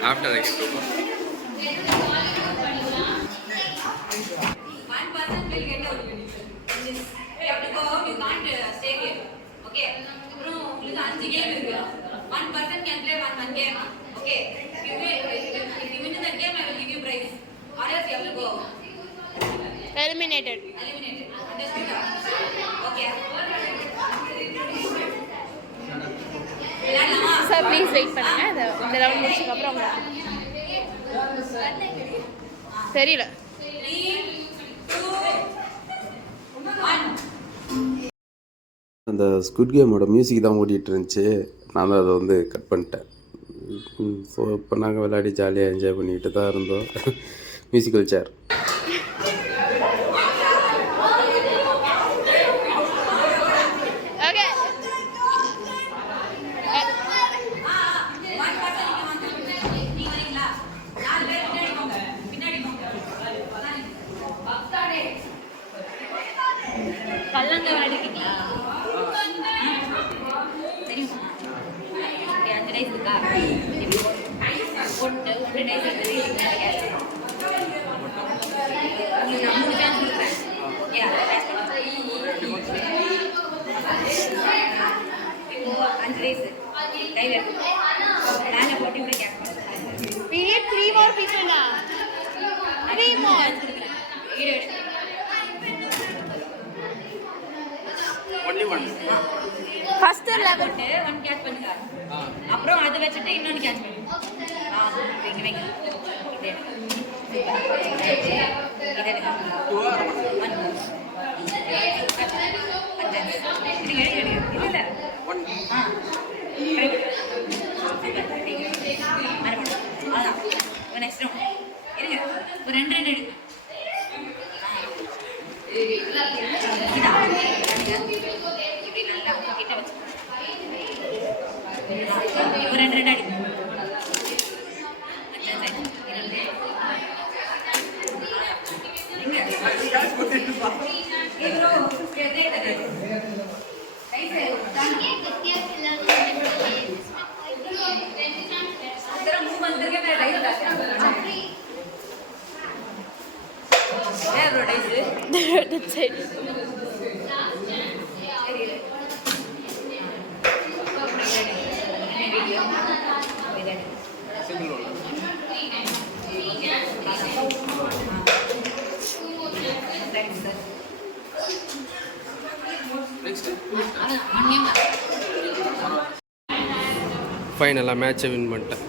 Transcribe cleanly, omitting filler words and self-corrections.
After I get over. One person will get out. You have to go out. You can't stay here. Okay. You can't game. One person can play one game. Okay. If you win that game, I will give you prize. Or else you have to go out. Eliminated. Understood? Okay. Sir, please wait பண்ணுங்க. இந்த round முடிச்சதுக்கு அப்புறம் தெரியல. 3, 2, 1. அந்த ஸ்குட் கேமோட music தான் ஓடிட்டு இருந்துச்சு. நான் தான் அதை வந்து கட் பண்ணிட்டேன். ஸோ இப்போ நாங்கள் விளையாடி ஜாலியாக என்ஜாய் பண்ணிக்கிட்டு தான் இருந்தோம். Musical chair. கல்லங்க விளையாடிருக்கீங்களா? அஞ்சு டைஸ் இருக்கா? போட்டு 1 டைஸ் எடுத்து உங்களுக்கு நான் 3 சான்ஸ் கொடுக்குறேன். ஓகே, இப்போ 5 டைஸ் கையில் எடுத்து நானே போட்டு இப்படி கேட்பேன். We need 3 more people now. 3 more. Video எடுத்து ஃபர்ஸ்ட் லெவல் போட்டு 1 கேட்ச் பண்ணுங்க. அப்புறம் அதை வச்சுட்டு இன்னொன்று கேட்ச் பண்ணுங்க. வைங்க வைங்க. இது எடுங்க. 2 1 எடுங்க எடுங்க. இல்ல 1 அதான் நெக்ஸ்ட் ரவுண்ட் இருங்க. ஒரு 2 எடுங்க. இப்படி நல்லா கிட்ட வச்சு ஒரு 2 அடி ஃபைனலாக மேட்சை வின் பண்ணிட்டேன்.